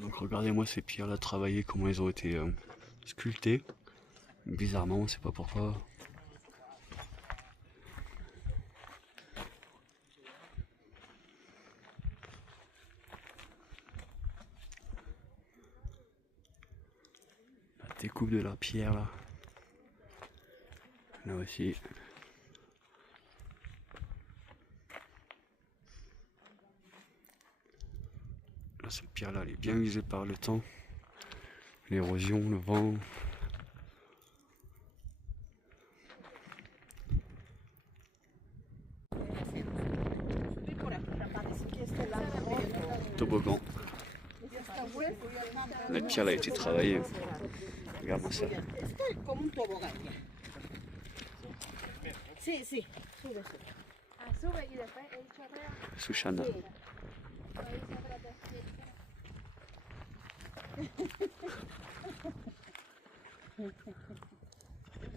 Donc regardez-moi ces pierres là travaillées, comment elles ont été sculptées. Bizarrement, on sait pas pourquoi. La découpe de la pierre là. Là aussi. Là, cette pierre là, elle est bien usée par le temps. L'érosion, le vent. Toboggan. La pierre là a été travaillée. Regarde-moi ça. Sí, sí, sube, sube. Ah, sube y después he dicho atrás. Sushana. Lo hice atrás de aquí.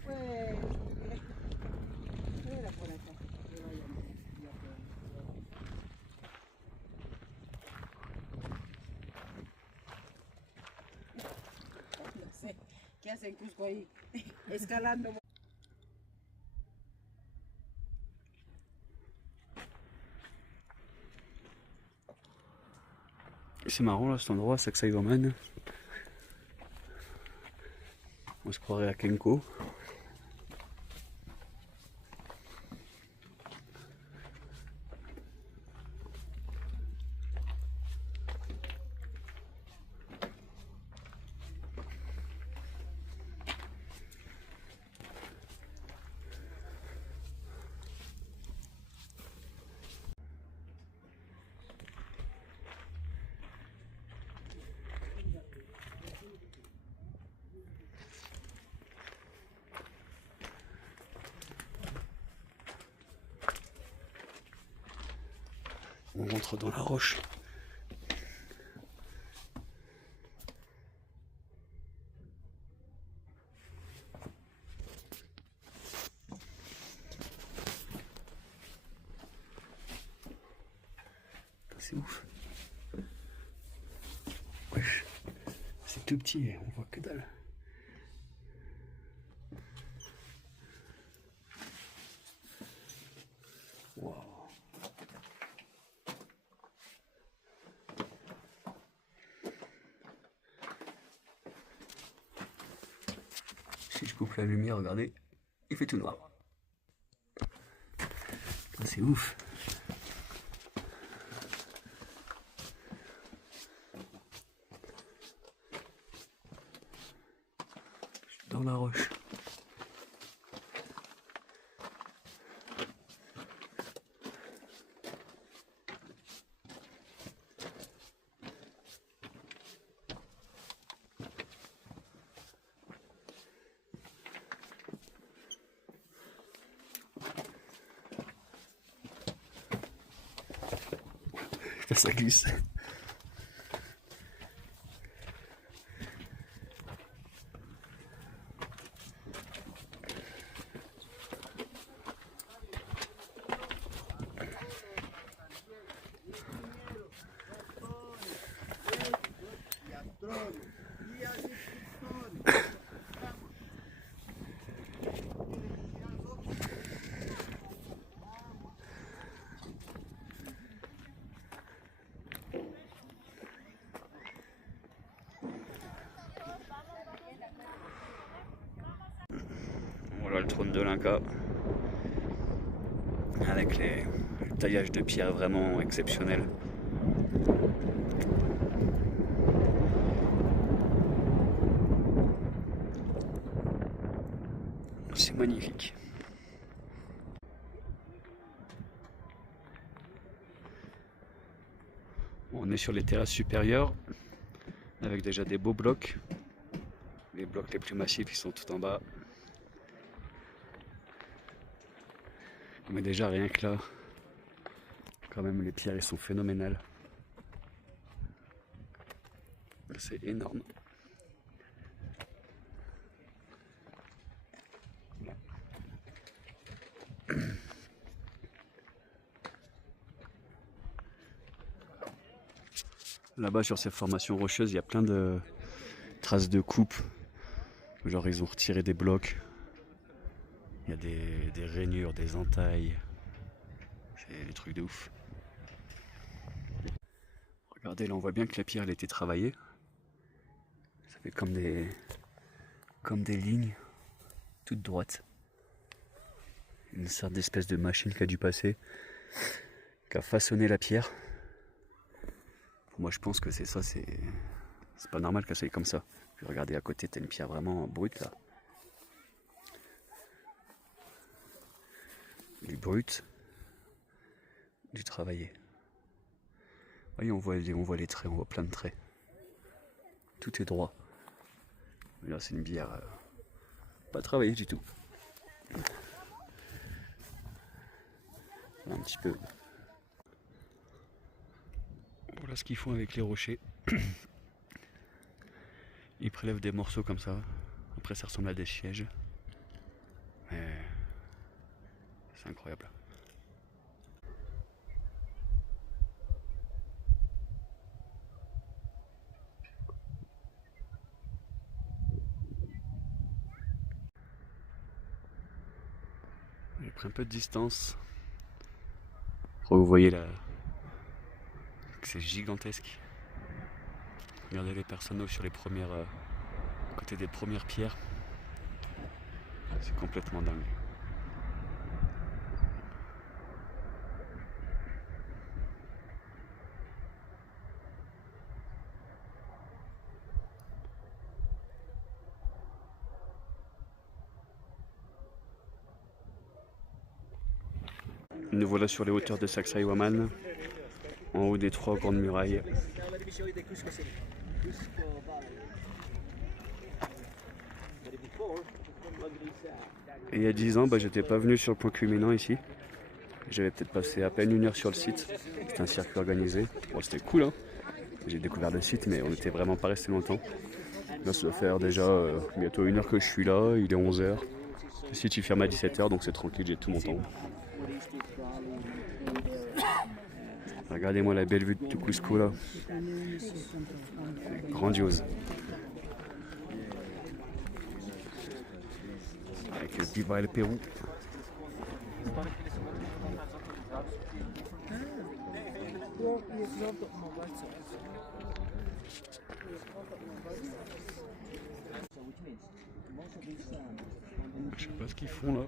Pues, era por acá. No sé, ¿qué hacen Cusco ahí? Escalando. C'est marrant là cet endroit, Sacsayhuaman. On se croirait à Kenko. On rentre dans la roche. C'est ouf. Wesh. C'est tout petit, on voit que dalle. Wow. Si je coupe la lumière, regardez, il fait tout noir. C'est ouf. Dans la roche. Ça glisse. Voilà le trône de l'Inca. Avec les taillages de pierre vraiment exceptionnels. C'est magnifique. On est sur les terrasses supérieures avec déjà des beaux blocs. Les blocs les plus massifs ils sont tout en bas. Mais déjà rien que là, quand même les pierres elles sont phénoménales. C'est énorme. Là-bas sur ces formations rocheuses, il y a plein de traces de coupe. Genre ils ont retiré des blocs. Il y a des rainures, des entailles. C'est des trucs de ouf. Regardez, là on voit bien que la pierre elle a été travaillée. Ça fait comme des lignes toutes droites. Une sorte d'espèce de machine qui a dû passer, qui a façonné la pierre. Moi je pense que c'est ça, c'est pas normal qu'elle soit comme ça. Puis regardez à côté, t'as une pierre vraiment brute là. Du brut, du travaillé. Voyez, on voit les traits, on voit plein de traits. Tout est droit. Mais là c'est une bière pas travaillée du tout. Un petit peu. Voilà ce qu'ils font avec les rochers. Ils prélèvent des morceaux comme ça. Après ça ressemble à des sièges. Mais c'est incroyable. J'ai pris un peu de distance. Vous voyez là que c'est gigantesque. Regardez les personnes sur les premières à côté des premières pierres. C'est complètement dingue. Nous voilà sur les hauteurs de Sacsayhuaman, en haut des 3 grandes murailles. Et il y a 10 ans, j'étais pas venu sur le point culminant ici. J'avais peut-être passé à peine 1 heure sur le site. C'était un circuit organisé. Bon, c'était cool, hein. J'ai découvert le site, mais on n'était vraiment pas resté longtemps. Là, ça doit faire déjà bientôt 1 heure que je suis là. Il est 11 h. Le site il ferme à 17 h, donc c'est tranquille, j'ai tout mon temps. Regardez-moi la belle vue de Cusco là. C'est grandiose. Avec le Viva el Pérou. Je sais pas ce qu'ils font là.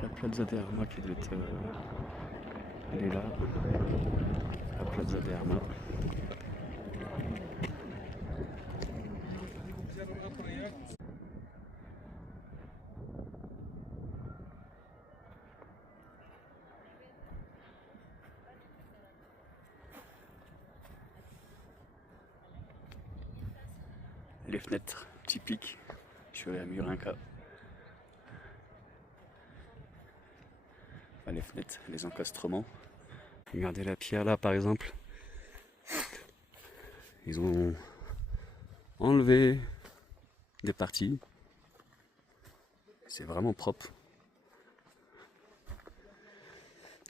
La Plaza de Armas qui doit être... elle est là. La Plaza de Armas. Les fenêtres typiques sur la Murinca. Enfin, les fenêtres, les encastrements. Regardez la pierre là par exemple. Ils ont enlevé des parties. C'est vraiment propre.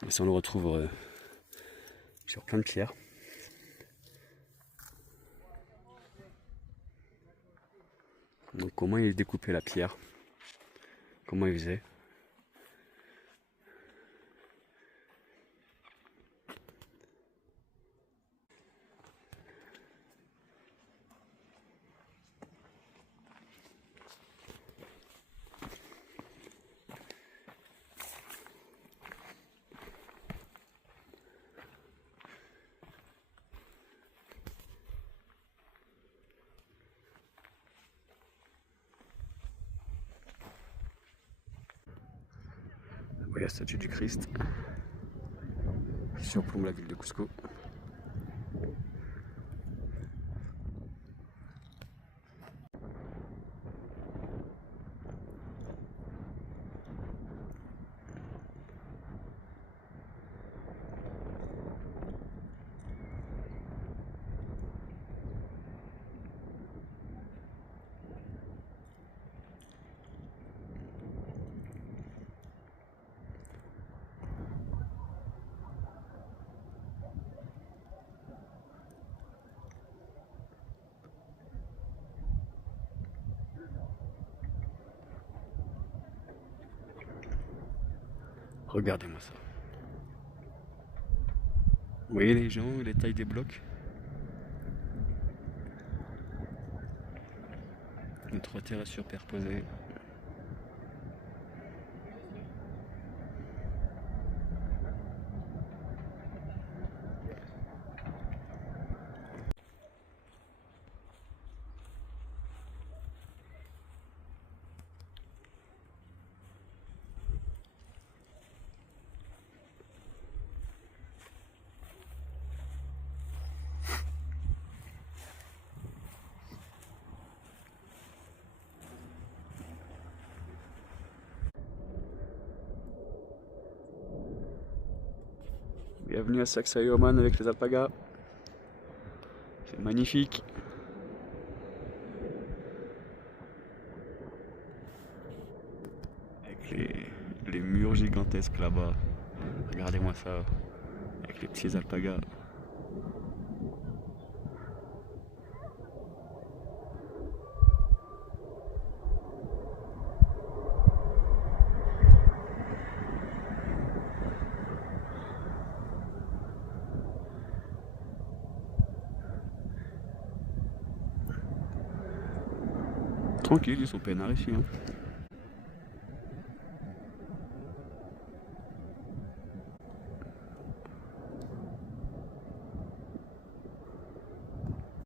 Et ça on le retrouve sur plein de pierres. Donc comment ils découpaient la pierre? Comment ils faisaient? Voyez la statue du Christ qui surplombe la ville de Cusco. Regardez-moi ça. Vous voyez les gens, les tailles des blocs? Les 3 terrasses superposées. Bienvenue à Sacsayhuaman avec les alpagas. C'est magnifique. Avec les murs gigantesques là-bas. Regardez-moi ça. Avec les petits alpagas. Tranquille, ils sont peinards ici. Hein.